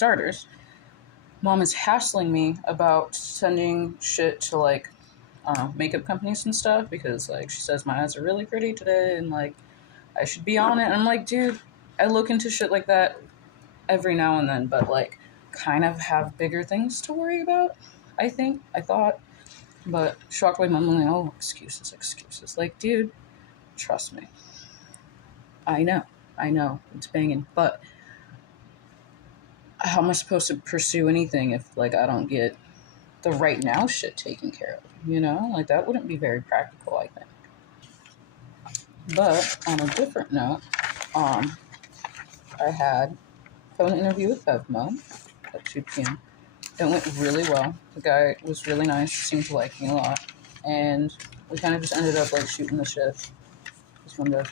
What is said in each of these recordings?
starters, Mom is hassling me about sending shit to like makeup companies and stuff because like she says my eyes are really pretty today and like I should be on it. And I'm like, dude, I look into shit like that every now and then, but like kind of have bigger things to worry about. I thought, but shocked by Mom, like, oh, excuses. Like, dude, trust me. I know, it's banging, but how am I supposed to pursue anything if like I don't get the right now shit taken care of? You know, like that wouldn't be very practical, I think. But on a different note, I had a phone interview with Bevmo at 2 p.m. It went really well. The guy was really nice, seemed to like me a lot, and we kind of just ended up like shooting the shit. This one does.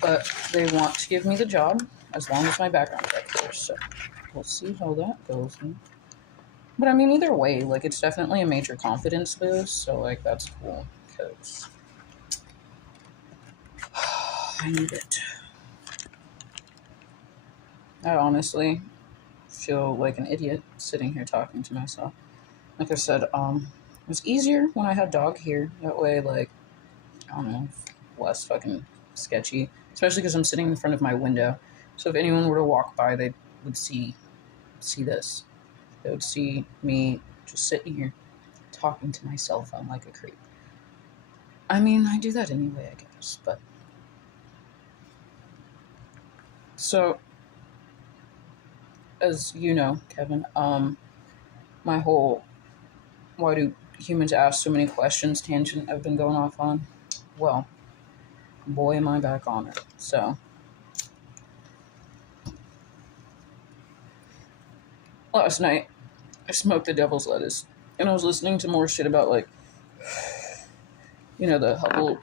But they want to give me the job as long as my background check clears. So we'll see how that goes. But I mean, either way, like it's definitely a major confidence boost. So like that's cool because I need it. I honestly feel like an idiot sitting here talking to myself. Like I said, it was easier when I had dog here. That way, like, I don't know, less fucking sketchy. Especially because I'm sitting in front of my window. So if anyone were to walk by, they would see this. They would see me just sitting here talking to my cell phone like a creep. I mean, I do that anyway, I guess, but... So, as you know, Kevin, my whole why do humans ask so many questions tangent I've been going off on, well, boy am I back on it. So, last night, I smoked the devil's lettuce, and I was listening to more shit about, like, you know, the Hubble,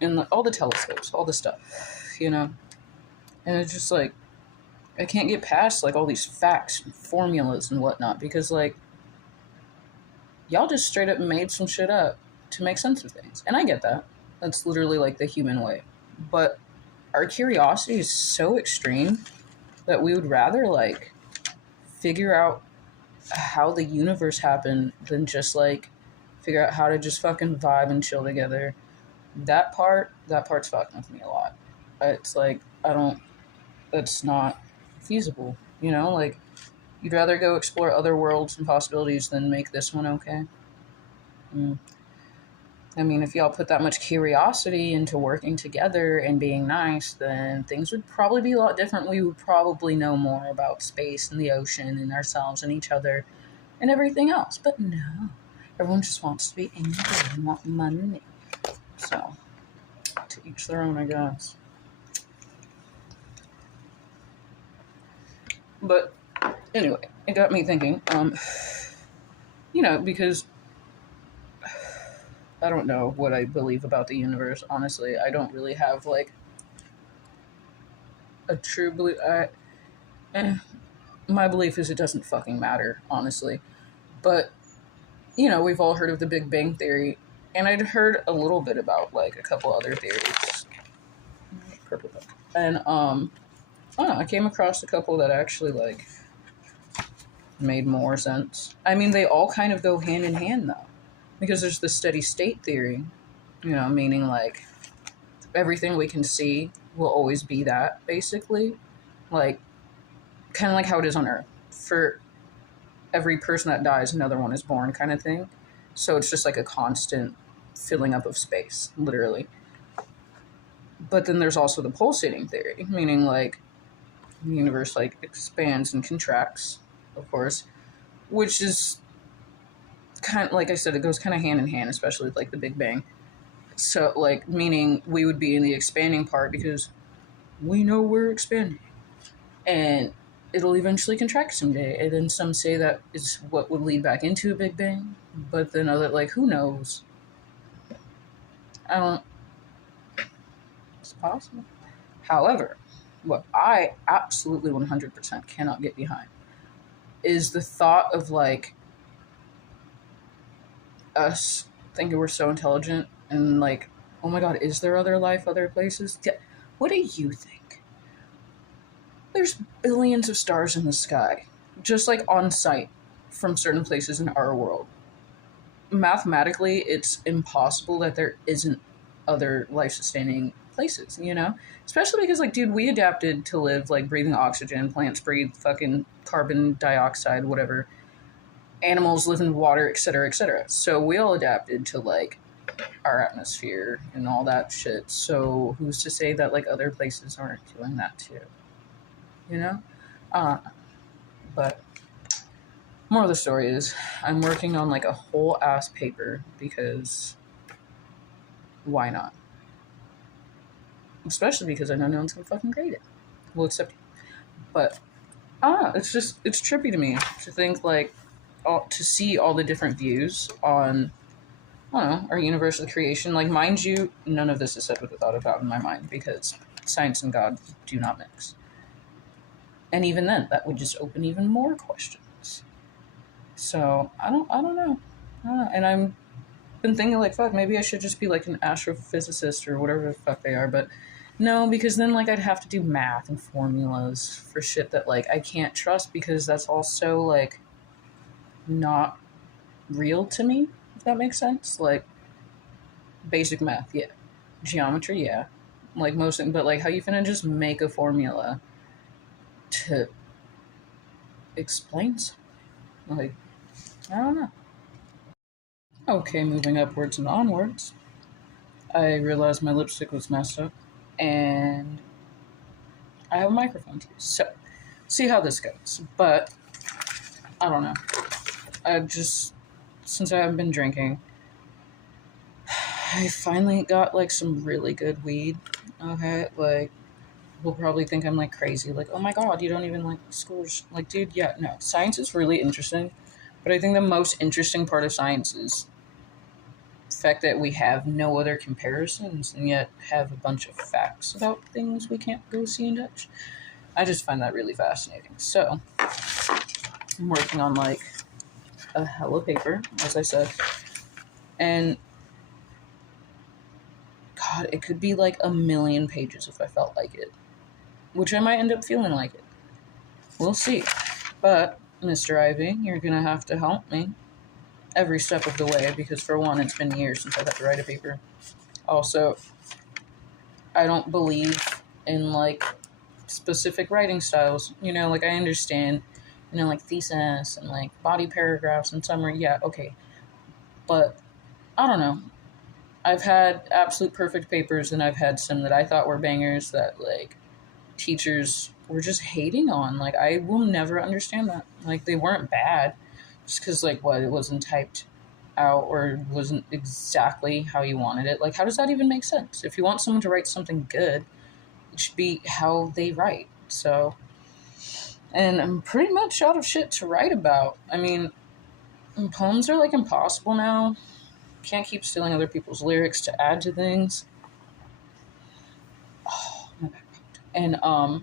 and all the telescopes, all the stuff, you know? And it's just, like, I can't get past, like, all these facts and formulas and whatnot, because, like, y'all just straight up made some shit up to make sense of things. And I get that. That's literally, like, the human way. But our curiosity is so extreme that we would rather, like, figure out how the universe happened than just, like, figure out how to just fucking vibe and chill together. That part's fucking with me a lot. It's like, that's not feasible, you know? Like, you'd rather go explore other worlds and possibilities than make this one okay? I mean, if y'all put that much curiosity into working together and being nice, then things would probably be a lot different. We would probably know more about space and the ocean and ourselves and each other and everything else. But no, everyone just wants to be angry and want money. So, to each their own, I guess. But anyway, it got me thinking, you know, because I don't know what I believe about the universe, honestly. I don't really have, like, a true belief. My belief is it doesn't fucking matter, honestly. But, you know, we've all heard of the Big Bang Theory, and I'd heard a little bit about, like, a couple other theories. And, I don't know, I came across a couple that actually, like, made more sense. I mean, they all kind of go hand in hand, though. Because there's the steady state theory, you know, meaning, like, everything we can see will always be that, basically. Like, kind of like how it is on Earth. For every person that dies, another one is born kind of thing. So it's just like a constant filling up of space, literally. But then there's also the pulsating theory, meaning, like, the universe, like, expands and contracts, of course, which is kind of, like I said, it goes kind of hand in hand, especially with, like, the Big Bang. So, like, meaning we would be in the expanding part because we know we're expanding. And it'll eventually contract someday. And then some say that is what would lead back into a Big Bang. But then other, like, who knows? It's possible. However, what I absolutely 100% cannot get behind is the thought of, like, us thinking we're so intelligent and, like, oh my god, is there other life, other places? What do you think? There's billions of stars in the sky. just like on site from certain places in our world. Mathematically, it's impossible that there isn't other life sustaining places, you know? Especially because, like, dude, we adapted to live like breathing oxygen, plants breathe fucking carbon dioxide, whatever. Animals live in water, etc., etc. So we all adapted to like our atmosphere and all that shit. So who's to say that like other places aren't doing that too? You know? Uh, but more of the story is I'm working on like a whole ass paper because why not? Especially because I know no one's gonna fucking grade it. Well, except, but it's just it's trippy to me to think like to see all the different views on I don't know our universe of creation. Like, mind you, none of this is said without a doubt in my mind because science and God do not mix. And even then, that would just open even more questions. So I don't know. And I'm been thinking like, fuck, maybe I should just be like an astrophysicist or whatever the fuck they are. But no, because then like I'd have to do math and formulas for shit that like I can't trust because that's also like not real to me. If that makes sense, like basic math, yeah, geometry, yeah, like most, but like how you finna just make a formula to explain something? Like, I don't know. Okay, moving upwards and onwards. I realized my lipstick was messed up, and I have a microphone to use. So, see how this goes. But I don't know. I just since I haven't been drinking, I finally got like some really good weed. Okay, like will probably think I'm like crazy. Like, oh my god, you don't even like scores. Like, dude, yeah, no. Science is really interesting, but I think the most interesting part of science is the fact that we have no other comparisons and yet have a bunch of facts about things we can't go see and touch. I just find that really fascinating. So I'm working on like a hella paper, as I said, and God, it could be like a million pages if I felt like it, which I might end up feeling like it. We'll see. But, Mr. Ivy, you're gonna have to help me every step of the way because, for one, it's been years since I've had to write a paper. Also, I don't believe in like specific writing styles. You know, like I understand, you know, like thesis and like body paragraphs and summary. Yeah, okay. But I don't know. I've had absolute perfect papers and I've had some that I thought were bangers that like teachers were just hating on. Like, I will never understand that. Like, they weren't bad just because like what, it wasn't typed out or wasn't exactly how you wanted it. Like, how does that even make sense? If you want someone to write something good, it should be how they write. So, and I'm pretty much out of shit to write about. I mean, poems are like impossible now. Can't keep stealing other people's lyrics to add to things. Oh, my back. And I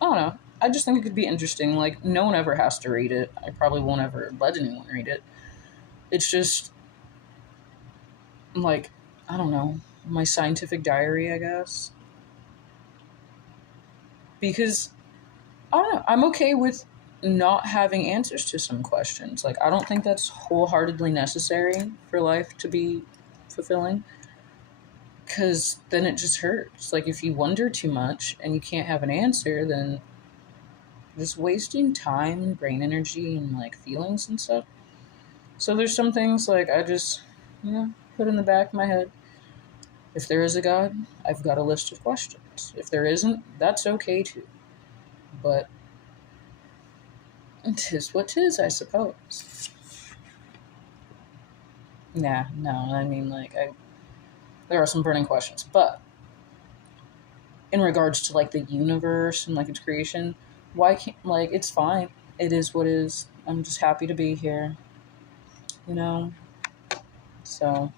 don't know. I just think it could be interesting. Like, no one ever has to read it. I probably won't ever let anyone read it. It's just like, I don't know, my scientific diary, I guess. Because I don't know. I'm okay with not having answers to some questions. Like, I don't think that's wholeheartedly necessary for life to be fulfilling. Because then it just hurts. Like, if you wonder too much and you can't have an answer, then just wasting time and brain energy and like feelings and stuff. So there's some things like I just, put in the back of my head. If there is a God, I've got a list of questions. If there isn't, that's okay too. But tis what tis, I suppose. Nah, no, I mean, like, there are some burning questions. But in regards to, like, the universe and, like, its creation, why can't, like, it's fine. It is what is. I'm just happy to be here, you know? So.